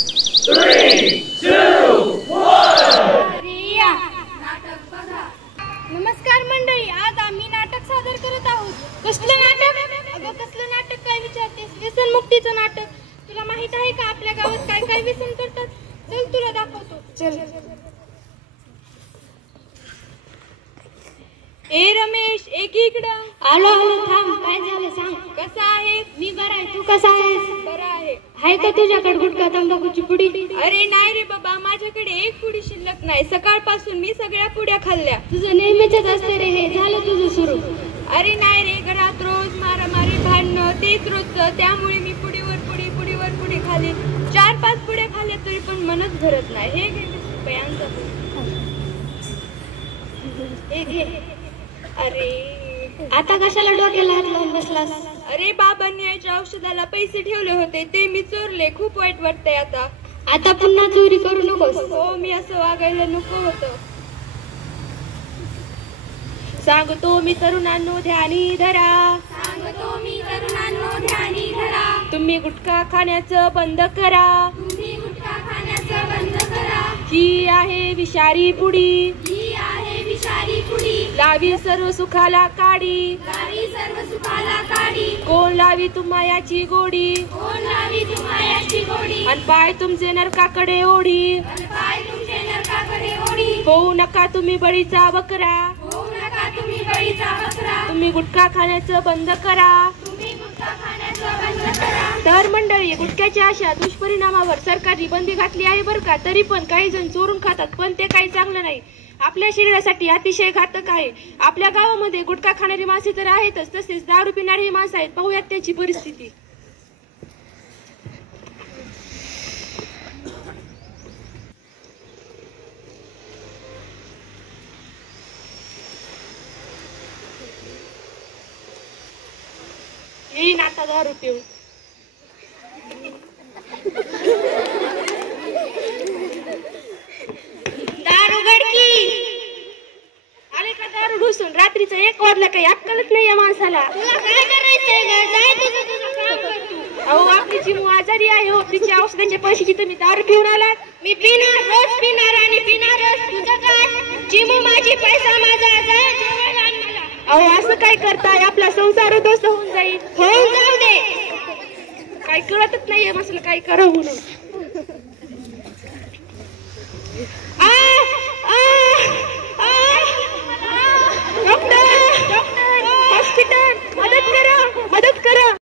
3, 2, 1. नमस्कार मंडळी, आज आम्ही नाटक सादर करत आहोत. कसलं नाटक? अगं कसलं नाटक काय विचारतेस? व्यसन मुक्तीचं नाटक. तुला माहित आहे का आपल्या गावात काय काय व्यसन करतात? चल तुला दाखवतो. चल. ए रमेश, एक इकडं. आलो आलो, थांब. काय झालं सांग. कसा आहे? मी बरा आहे, तू कसा आहेस? बरा आहे. आहे का तुझ्याकडे गुटखा तंबाखूची पुडी? अरे नाही रे बाबा, माझ्याकडे एक पुडी शिल्लक नाही. सकाळपासून मी सगळ्या पुड्या खाल्ल्या. तुझं नेहमीच असते रे हे, झालं तुझं सुरू. अरे नाही रे, घरात रोज मारामारी भांडणं तेच रोजचं. त्यामुळे मी पुडीवर पुडी खाली. 4-5 पुड्या खाल्ल्या तरी पण मनच भरत नाही. हे घे 20 रुपयांचा. हे घे. अरे आता कशाला डोक्याला हात लावून बसलास? अरे बाबांनी याच्या औषधाला पैसे ठेवले होते, ते मी चोरले. खूप वाईट वाटतंय आता. आता पुन्हा चोरी करू नकोस. हो, मी असं वागायला नको होतं. सांगतो मी तरुणांनो ध्यानी धरा. सांगतो मी तरुणांनो ध्यानी धरा. तुम्ही गुटखा खाण्याचं बंद करा. तुम्ही गुटखा खाण्याचं बंद करा. ही आहे विषारी पुडी. ही आहे विषारी पुडी. लावी सर्व सुखाला काडी. लावी सर्व सुखाला काडी. कोण लावी तुम्हा याची गोडी. कोण लावी तुम्हा याची गोडी. अन पाय तुमचे नरकाकडे ओढी. अन पाय तुमचे नरकाकडे ओढी. होऊ नका तुम्ही बळीचा बकरा. होऊ नका तुम्ही बळीचा बकरा. तुम्ही गुटखा खाण्याचं बंद करा. तुम्ही गुटखा खाण्याचं बंद करा. तर मंडळी, गुटख्याच्या अशा दुष्परिणामावर सरकारने बंदी घातली आहे बरं का. तरी पण काही जण चोरून खातात, पण ते काही चांगलं नाही. आपल्या शरीरासाठी अतिशय घातक आहे. आपल्या गावामध्ये गुटखा खाणारी माणसे तर आहेतच, तसेच दारू पिणारी ही माणसं आहेत. पाहूयात त्याची परिस्थिती. येईन आता दारू पिऊन. दारू गडकी आले का? दारू ढुसून रात्रीचा 1 वाजला, काही अक्कलच नाही या माणसाला. तुला काय करायचंय ग? जाय तुझं काम कर तू. अहो, आपली चिमू आजारी आहे हो. तिच्या औषधाच्या पैशाची तुम्ही दारू पिऊन आलात. मी पिणार, रोज पिणार आणि पिणारच. तुझं काय? चिमू माझी, पैसा माझा. जाय जेवायला आण मला. अहो, असं काय करताय? आपला संसार उद्ध्वस्त होऊन जाईल. होऊन जाऊ दे. काही कळतच नाहीये मसलं काय करावं म्हणून.